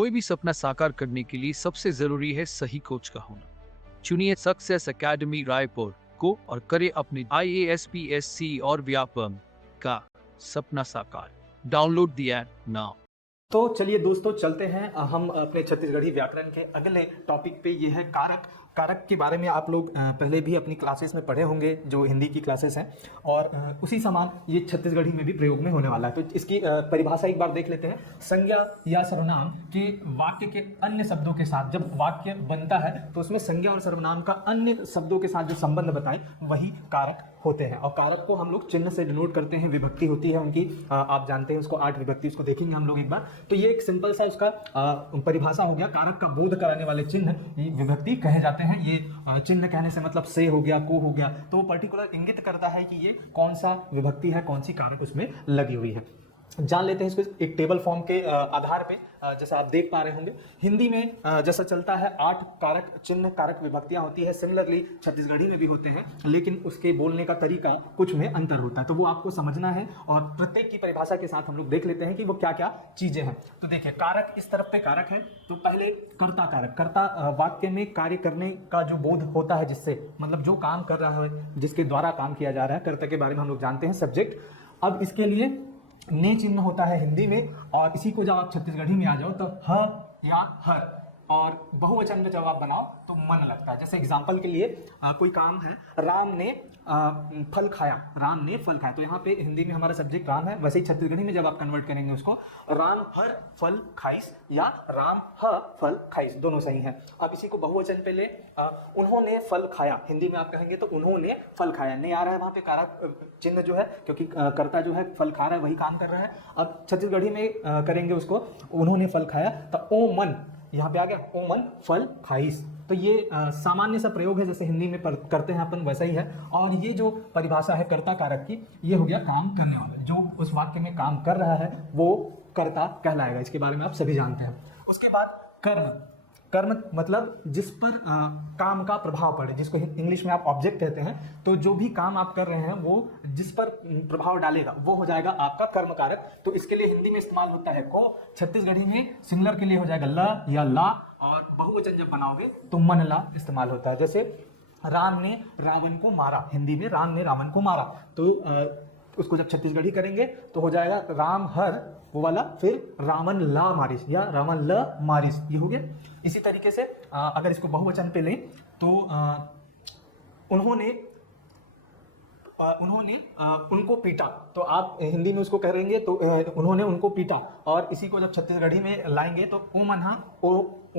कोई भी सपना साकार करने के लिए सबसे जरूरी है सही कोच का होना। चुनिए सक्सेस एकेडमी रायपुर को और करे अपने IAS PSC और व्यापम का सपना साकार। Download the app now. तो चलिए दोस्तों, चलते हैं हम अपने छत्तीसगढ़ी व्याकरण के अगले टॉपिक पे। ये है कारक। कारक के बारे में आप लोग पहले भी अपनी क्लासेस में पढ़े होंगे, जो हिंदी की क्लासेस हैं, और उसी समान ये छत्तीसगढ़ी में भी प्रयोग में होने वाला है। तो इसकी परिभाषा एक बार देख लेते हैं। संज्ञा या सर्वनाम के वाक्य के अन्य शब्दों के साथ जब वाक्य बनता है तो उसमें संज्ञा और सर्वनाम का अन्य शब्दों के साथ जो संबंध बताए वही कारक होते हैं। और कारक को हम लोग चिन्ह से डिनोट करते हैं। विभक्ति होती है उनकी, आप जानते हैं उसको, 8 विभक्ति, उसको देखेंगे हम लोग एक बार। तो ये एक सिंपल सा उसका परिभाषा हो गया। कारक का बोध कराने वाले चिन्ह विभक्ति कहे जाते हैं। ये चिन्ह कहने से मतलब से हो गया, को हो गया, तो वो पर्टिकुलर इंगित करता है कि ये कौन सा विभक्ति है, कौन सी कारक उसमें लगी हुई है। जान लेते हैं इसको एक टेबल फॉर्म के आधार पे। जैसा आप देख पा रहे होंगे, हिंदी में जैसा चलता है 8 कारक चिन्ह, कारक विभक्तियां होती है। सिमिलरली छत्तीसगढ़ी में भी होते हैं, लेकिन उसके बोलने का तरीका कुछ में अंतर होता है, तो वो आपको समझना है। और प्रत्येक की परिभाषा के साथ हम लोग देख लेते हैं कि वो क्या क्या चीजें हैं। तो देखिए, कारक इस तरफ पे कारक है। तो पहले कर्ता कारक। कर्ता वाक्य में कार्य करने का जो बोध होता है, जिससे मतलब जो काम कर रहा है, जिसके द्वारा काम किया जा रहा है, कर्ता के बारे में हम लोग जानते हैं, सब्जेक्ट। अब इसके लिए ने चिन्ह होता है हिंदी में, और इसी को जब आप छत्तीसगढ़ी में आ जाओ तो ह या हर, और बहुवचन में जब आप बनाओ तो मन लगता है। जैसे एग्जांपल के लिए कोई काम है, राम ने फल खाया, राम ने फल खाया, तो यहाँ पे हिंदी में हमारा सब्जेक्ट राम है। वैसे ही छत्तीसगढ़ी में जब आप कन्वर्ट करेंगे उसको, राम हर फल खाइस या राम ह फल खाइस, दोनों सही है। अब इसी को बहुवचन पे ले, उन्होंने फल खाया, हिंदी में आप कहेंगे तो उन्होंने फल खाया। नहीं आ रहा है वहां पे कारक चिन्ह जो है, क्योंकि कर्ता जो है फल खा रहा है, वही काम कर रहा है। अब छत्तीसगढ़ी में करेंगे उसको, उन्होंने फल खाया, तो ओ मन यहाँ पे आ गया, ओ मन फल खाइस। तो ये सामान्य सा प्रयोग है, जैसे हिंदी में करते हैं अपन, वैसा ही है। और ये जो परिभाषा है कर्ता कारक की, ये हो गया काम करने वाला। जो उस वाक्य में काम कर रहा है वो कर्ता कहलाएगा। इसके बारे में आप सभी जानते हैं। उसके बाद कर्म। कर्म मतलब जिस पर काम का प्रभाव पड़े, जिसको इंग्लिश में आप ऑब्जेक्ट कहते हैं। तो जो भी काम आप कर रहे हैं वो जिस पर प्रभाव डालेगा वो हो जाएगा आपका कर्म कारक। तो इसके लिए हिंदी में इस्तेमाल होता है को, छत्तीसगढ़ी में सिंगुलर के लिए हो जाएगा ल या ला, और बहुवचन जब बनाओगे तो मन ला इस्तेमाल होता है। जैसे राम ने रावण को मारा, हिंदी में राम ने रावण को मारा, तो उसको जब छत्तीसगढ़ी करेंगे तो हो जाएगा राम हर वो वाला, फिर रावण ला मारिस या रावण ल मारिस, ये हो गया। इसी तरीके से अगर इसको बहुवचन पे लें तो उन्होंने उनको पीटा, तो आप हिंदी में उसको करेंगे तो उन्होंने उनको पीटा। और इसी को जब छत्तीसगढ़ी में लाएंगे तो ओ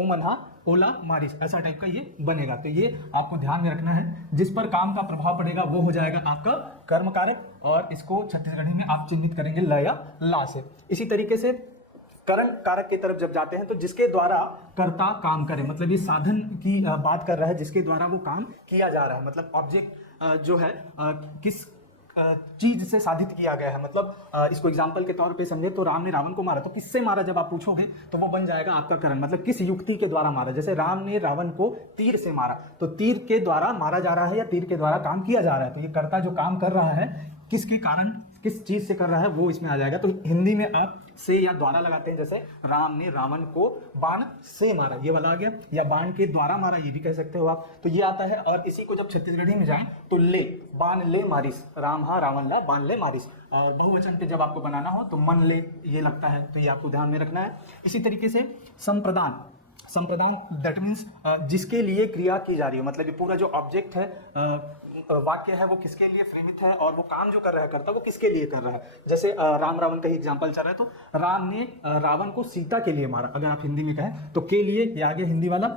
मन्हा ओला मारिस, ऐसा टाइप का ये बनेगा। तो ये आपको ध्यान में रखना है, जिस पर काम का प्रभाव पड़ेगा वो हो जाएगा आपका कर्म कारक, और इसको छत्तीसगढ़ी में आप चिन्हित करेंगे ल या ला से। इसी तरीके से करण कारक की तरफ जब जाते हैं तो जिसके द्वारा कर्ता काम करे, मतलब ये साधन की बात कर रहा है, जिसके द्वारा वो काम किया जा रहा है। मतलब ऑब्जेक्ट जो है किस चीज से साधित किया गया है। मतलब इसको एग्जाम्पल के तौर पे समझे तो राम ने रावण को मारा, तो किससे मारा जब आप पूछोगे तो वो बन जाएगा आपका करण, मतलब किस युक्ति के द्वारा मारा। जैसे राम ने रावण को तीर से मारा, तो तीर के द्वारा मारा जा रहा है या तीर के द्वारा काम किया जा रहा है। तो ये कर्ता जो काम कर रहा है किसके कारण, किस चीज से कर रहा है, वो इसमें आ जाएगा। तो हिंदी में आप से या द्वारा लगाते हैं, जैसे राम ने रावण को बाण से मारा, ये वाला आ गया, या बाण के द्वारा मारा, ये भी कह सकते हो आप। तो ये आता है। और इसी को जब छत्तीसगढ़ी में जाएं तो ले, बाण ले मारिस, राम हा रावण ला बाण ले मारिस। और बहुवचन पे जब आपको बनाना हो तो मन ले ये लगता है, तो ये आपको ध्यान में रखना है। इसी तरीके से संप्रदान। संप्रदान दैट मीन्स जिसके लिए क्रिया की जा रही है, मतलब ये पूरा जो ऑब्जेक्ट है, वाक्य है, वो किसके लिए प्रेमित है, और वो काम जो कर रहा है करता वो किसके लिए कर रहा है। जैसे राम रावण का ही एग्जांपल चल रहा है, तो राम ने रावण को सीता के लिए मारा, अगर आप हिंदी में कहें तो के लिए, ये आगे हिंदी वाला,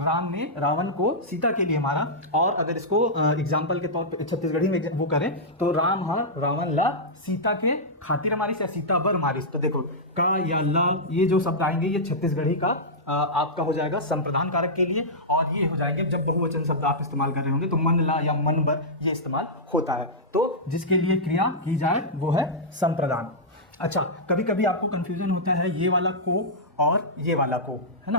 राम ने रावण को सीता के लिए मारा। और अगर इसको एग्जाम्पल के तौर पे छत्तीसगढ़ी में वो करें तो राम हा रावण ला सीता के खातिर मारिस या सीता बर मारिस। तो देखो का या ला, ये जो शब्द आएंगे ये छत्तीसगढ़ी का आपका हो जाएगा संप्रदान कारक के लिए। और ये हो जाएंगे जब बहुवचन शब्द आप इस्तेमाल कर रहे होंगे तो मन ला या मन बर ये इस्तेमाल होता है। तो जिसके लिए क्रिया की जाए वो है संप्रदान। अच्छा, कभी कभी आपको कंफ्यूजन होता है ये वाला को और ये वाला को, है ना,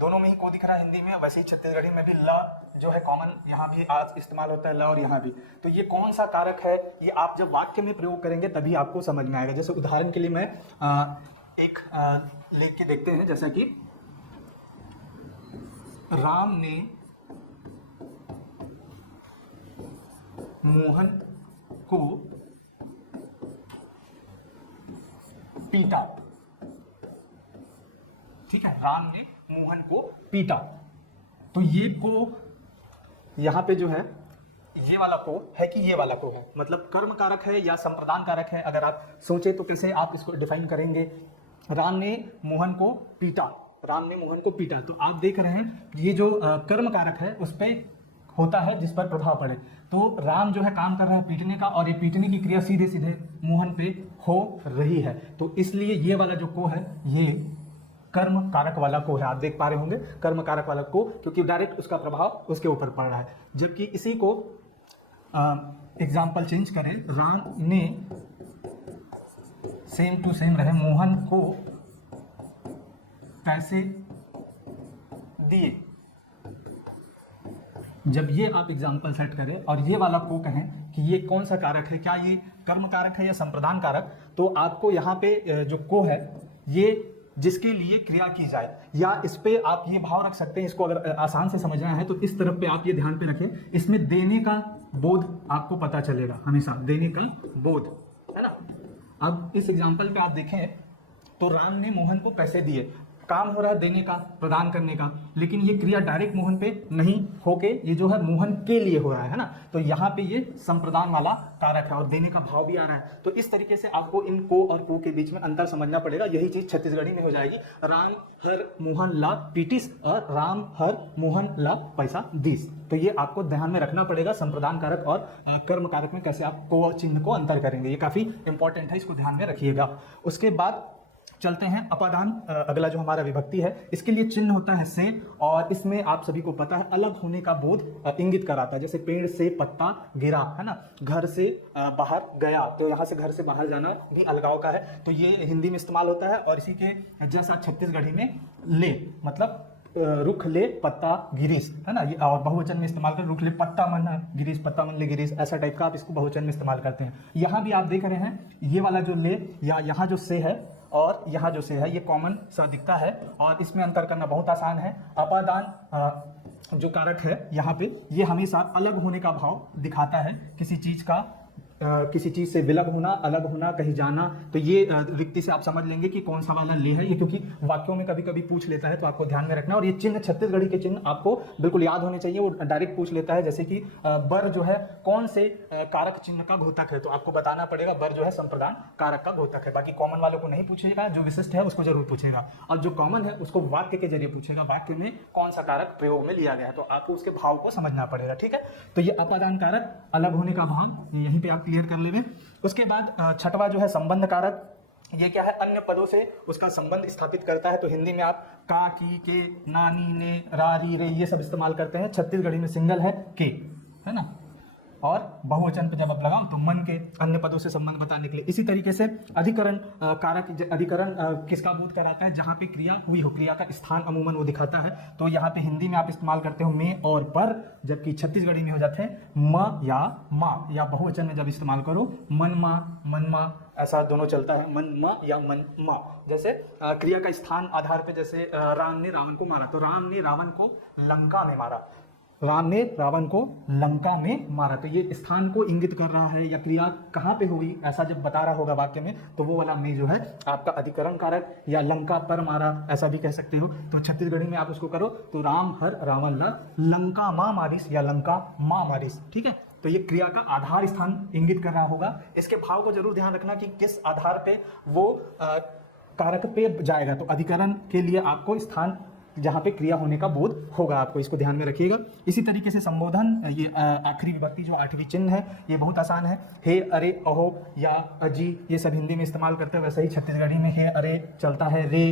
दोनों में ही को दिख रहा है हिंदी में, वैसे ही छत्तीसगढ़ी में भी ल जो है कॉमन यहाँ भी आज इस्तेमाल होता है, ल और यहाँ भी। तो ये कौन सा कारक है, ये आप जब वाक्य में प्रयोग करेंगे तभी आपको समझ में आएगा। जैसे उदाहरण के लिए मैं एक लेख के देखते हैं, जैसा कि राम ने मोहन को पीटा। ठीक है, राम ने मोहन को पीटा। तो ये को यहां पे जो है ये वाला को है कि ये वाला को है, मतलब कर्म कारक है या संप्रदान कारक है। अगर आप सोचे तो कैसे आप इसको डिफाइन करेंगे। राम ने मोहन को पीटा, राम ने मोहन को पीटा। तो आप देख रहे हैं ये जो कर्म कारक है उस पर होता है जिस पर प्रभाव पड़े। तो राम जो है काम कर रहा है पीटने का, और ये पीटने की क्रिया सीधे सीधे मोहन पे हो रही है। तो इसलिए ये वाला जो को है ये कर्म कारक वाला को है। आप देख पा रहे होंगे कर्म कारक वाला को, क्योंकि डायरेक्ट उसका प्रभाव उसके ऊपर पड़ रहा है। जबकि इसी को एग्जाम्पल चेंज करें, राम ने सेम टू सेम रहे मोहन को पैसे दिए। जब ये आप एग्जाम्पल सेट करें और ये वाला को कहें कि ये कौन सा कारक है, क्या ये कर्म कारक है या संप्रदान कारक, तो आपको यहाँ पे जो को है ये जिसके लिए क्रिया की जाए, या इस पे आप ये भाव रख सकते हैं। इसको अगर आसान से समझना है तो इस तरफ पे आप ये ध्यान पे रखें, इसमें देने का बोध आपको पता चलेगा, हमेशा देने का बोध, है ना। अब इस एग्जाम्पल पे आप देखें तो राम ने मोहन को पैसे दिए, काम हो रहा है देने का, प्रदान करने का, लेकिन ये क्रिया डायरेक्ट मोहन पे नहीं होके ये जो है मोहन के लिए हो रहा है ना। तो यहाँ पे ये संप्रदान वाला कारक है और देने का भाव भी आ रहा है। तो इस तरीके से आपको इन को और को के बीच में अंतर समझना पड़ेगा। यही चीज छत्तीसगढ़ी में हो जाएगी, राम हर मोहन ला पीटिस और राम हर मोहन ला पैसा दीस। तो ये आपको ध्यान में रखना पड़ेगा, संप्रदान कारक और कर्म कारक में कैसे आप को चिन्ह को अंतर करेंगे, ये काफी इंपॉर्टेंट है, इसको ध्यान में रखिएगा। उसके बाद चलते हैं अपादान, अगला जो हमारा विभक्ति है, इसके लिए चिन्ह होता है से, और इसमें आप सभी को पता है अलग होने का बोध इंगित कराता है। जैसे पेड़ से पत्ता गिरा, है ना, घर से बाहर गया, तो यहाँ से घर से बाहर जाना भी अलगाव का है। तो ये हिंदी में इस्तेमाल होता है। और इसी के जैसा छत्तीसगढ़ी में ले, मतलब रुख ले पत्ता गिरीश, है ना, ये और बहुवचन में इस्तेमाल कर रुख ले पत्ता मन गिरीश, पत्ता मन ले गिरीश, ऐसा टाइप का आप इसको बहुवचन में इस्तेमाल करते हैं। यहाँ भी आप देख रहे हैं ये वाला जो ले या यहाँ जो से है और यहाँ जो से है ये कॉमन सा दिखता है, और इसमें अंतर करना बहुत आसान है। अपादान जो कारक है यहाँ पे ये हमेशा अलग होने का भाव दिखाता है, किसी चीज का किसी चीज से विलग होना, अलग होना, कहीं जाना। तो ये रिक्ति से आप समझ लेंगे कि कौन सा वाला ले है ये, क्योंकि वाक्यों में कभी कभी पूछ लेता है, तो आपको ध्यान में रखना। और ये चिन्ह छत्तीसगढ़ी के चिन्ह आपको बिल्कुल याद होने चाहिए, वो डायरेक्ट पूछ लेता है। जैसे कि बर जो है कौन से कारक चिन्ह का घोतक है, तो आपको बताना पड़ेगा बर जो है संप्रदान कारक का घोतक है। बाकी कॉमन वालों को नहीं पूछेगा, जो विशिष्ट है उसको जरूर पूछेगा, और जो कॉमन है उसको वाक्य के जरिए पूछेगा, वाक्य में कौन सा कारक प्रयोग में लिया गया है, तो आपको उसके भाव को समझना पड़ेगा। ठीक है, तो ये अपादान कारक, अलग होने का भाव, यहीं पे आप क्लियर कर लेंगे। उसके बाद छठवां जो है संबंध कारक, ये क्या है, अन्य पदों से उसका संबंध स्थापित करता है। तो हिंदी में आप का, की, के, नानी, ने, रा, री, रे ये सब इस्तेमाल करते हैं। छत्तीसगढ़ी में सिंगल है के, है ना, और बहुवचन पे जब आप लगाओ तो मन के, अन्य पदों से संबंध बताने के लिए। इसी तरीके से अधिकरण कारक, अधिकरण किसका बोध कराता है, जहाँ पे क्रिया हुई हो, क्रिया का स्थान अमूमन वो दिखाता है। तो यहाँ पे हिंदी में आप इस्तेमाल करते हो में और पर, जबकि छत्तीसगढ़ी में हो जाते हैं म या मा, या बहुवचन में जब इस्तेमाल करो मन मा, ऐसा दोनों चलता है, मन मा या मन मा। जैसे क्रिया का स्थान आधार पे, जैसे राम ने रावण को मारा, तो राम ने रावण को लंका में मारा, राम ने रावण को लंका में मारा। तो ये स्थान को इंगित कर रहा है, या क्रिया कहाँ पे हुई ऐसा जब बता रहा होगा वाक्य में, तो वो वाला में जो है आपका अधिकरण कारक, या लंका पर मारा ऐसा भी कह सकते हो। तो छत्तीसगढ़ी में आप उसको करो तो राम हर रावण ला लंका माँ मारिस या लंका माँ मारिस। ठीक है, तो ये क्रिया का आधार स्थान इंगित कर रहा होगा। इसके भाव को जरूर ध्यान रखना कि किस आधार पे वो कारक पे जाएगा। तो अधिकरण के लिए आपको स्थान जहाँ पे क्रिया होने का बोध होगा, आपको इसको ध्यान में रखिएगा। इसी तरीके से संबोधन, ये आखिरी विभक्ति जो आठवीं चिन्ह है, ये बहुत आसान है। हे, अरे, अहो या अजी ये सब हिंदी में इस्तेमाल करते हैं, वैसे ही छत्तीसगढ़ी में हे, अरे चलता है, रे,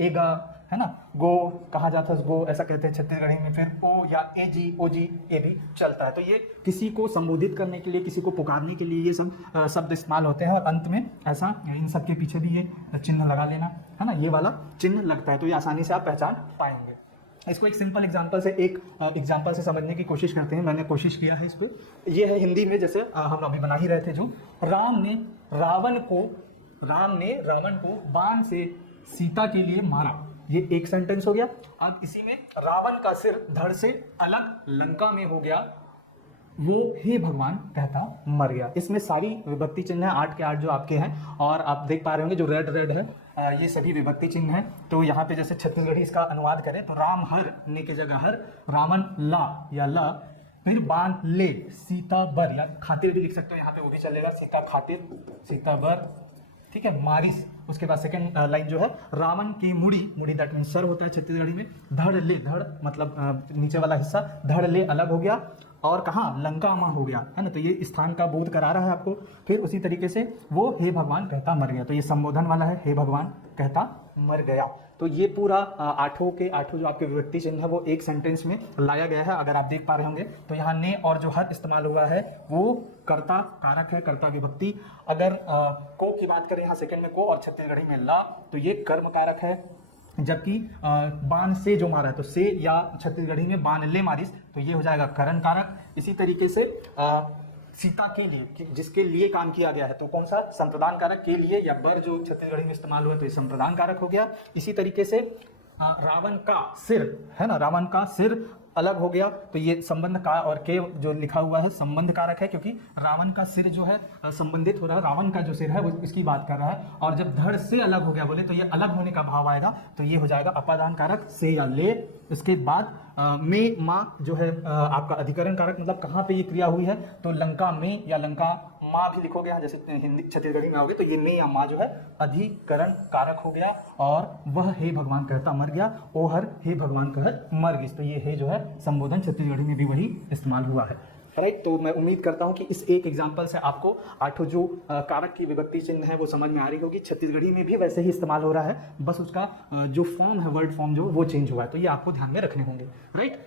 एगा, है ना, गो कहा जाता है, गो ऐसा कहते हैं छत्तीसगढ़ी में। फिर ओ या ए जी, ओ जी, ए भी चलता है। तो ये किसी को संबोधित करने के लिए, किसी को पुकारने के लिए ये सब शब्द इस्तेमाल होते हैं। और अंत में ऐसा इन सब के पीछे भी ये चिन्ह लगा लेना, है ना, ये वाला चिन्ह लगता है, तो ये आसानी से आप पहचान पाएंगे। इसको एक सिंपल एग्जांपल से, एक एग्जांपल से समझने की कोशिश करते हैं। मैंने कोशिश किया है इस पर। ये है हिंदी में, जैसे हम अभी बना ही रहे थे, जो राम ने रावण को बाण से सीता के लिए मारा। ये एक सेंटेंस हो गया। अब इसी में रावण का सिर धड़ से अलग लंका में हो गया, वो हे भगवान कहता मर गया। इसमें सारी विभक्ति चिन्ह है, 8 के 8 जो आपके हैं, और आप देख पा रहे होंगे जो रेड रेड है ये सभी विभक्ति चिन्ह हैं। तो यहाँ पे जैसे छत्तीसगढ़ी इसका अनुवाद करें तो राम हर ने की जगह हर, रावण ला या ला, फिर बाण ले, सीता बर या खातिर भी लिख सकते हो यहाँ पे, वो भी चलेगा, सीता खातिर, सीता बर, ठीक है, मारिस। उसके बाद सेकंड लाइन जो है रावण की मुड़ी, मुड़ी दैट मीन सर होता है छत्तीसगढ़ी में, धड़ ले, धड़ मतलब नीचे वाला हिस्सा, धड़ ले अलग हो गया, और कहाँ लंका माँ हो गया, है ना। तो ये स्थान का बोध करा रहा है आपको। फिर उसी तरीके से वो हे भगवान कहता मर गया, तो ये संबोधन वाला है, हे भगवान कहता मर गया। तो ये पूरा 8 के 8 जो आपके विभक्ति चिन्ह है वो एक सेंटेंस में लाया गया है। अगर आप देख पा रहे होंगे तो यहाँ ने और जो हर इस्तेमाल हुआ है वो कर्ता कारक है, कर्ता विभक्ति। अगर को की बात करें यहाँ सेकंड में को और छत्तीसगढ़ी में ला, तो ये कर्म कारक है। जबकि बाण से जो मारा है तो से, या छत्तीसगढ़ी में बाण ले मारिस, तो ये हो जाएगा करण कारक। इसी तरीके से सीता के लिए, जिसके लिए काम किया गया है, तो कौन सा संप्रदान कारक के लिए, या बर जो छत्तीसगढ़ी में इस्तेमाल हुआ तो ये संप्रदान कारक हो गया। इसी तरीके से रावण का सिर है ना, रावण का सिर अलग हो गया, तो ये संबंध का और के जो लिखा हुआ है संबंध कारक है, क्योंकि रावण का सिर जो है संबंधित हो रहा है, रावण का जो सिर है वो इसकी बात कर रहा है। और जब धड़ से अलग हो गया बोले तो ये अलग होने का भाव आएगा, तो ये हो जाएगा अपादान कारक से या ले। इसके बाद में माँ जो है आपका अधिकरण कारक, मतलब कहाँ पे ये क्रिया हुई है, तो लंका में या लंका माँ भी लिखोगे यहाँ, जैसे हिंदी छत्तीसगढ़ी में आओगे तो ये में या माँ जो है अधिकरण कारक हो गया। और वह हे भगवान कहता मर गया, ओ हर हे भगवान कहत मर गई, तो ये हे जो है संबोधन छत्तीसगढ़ी में भी वही इस्तेमाल हुआ है। राइट, तो मैं उम्मीद करता हूँ कि इस एक एग्जाम्पल से आपको 8 जो कारक की विभक्ति चिन्ह है वो समझ में आ रही होगी। छत्तीसगढ़ी में भी वैसे ही इस्तेमाल हो रहा है, बस उसका जो फॉर्म है, वर्ड फॉर्म जो वो चेंज हुआ है, तो ये आपको ध्यान में रखने होंगे। राइट।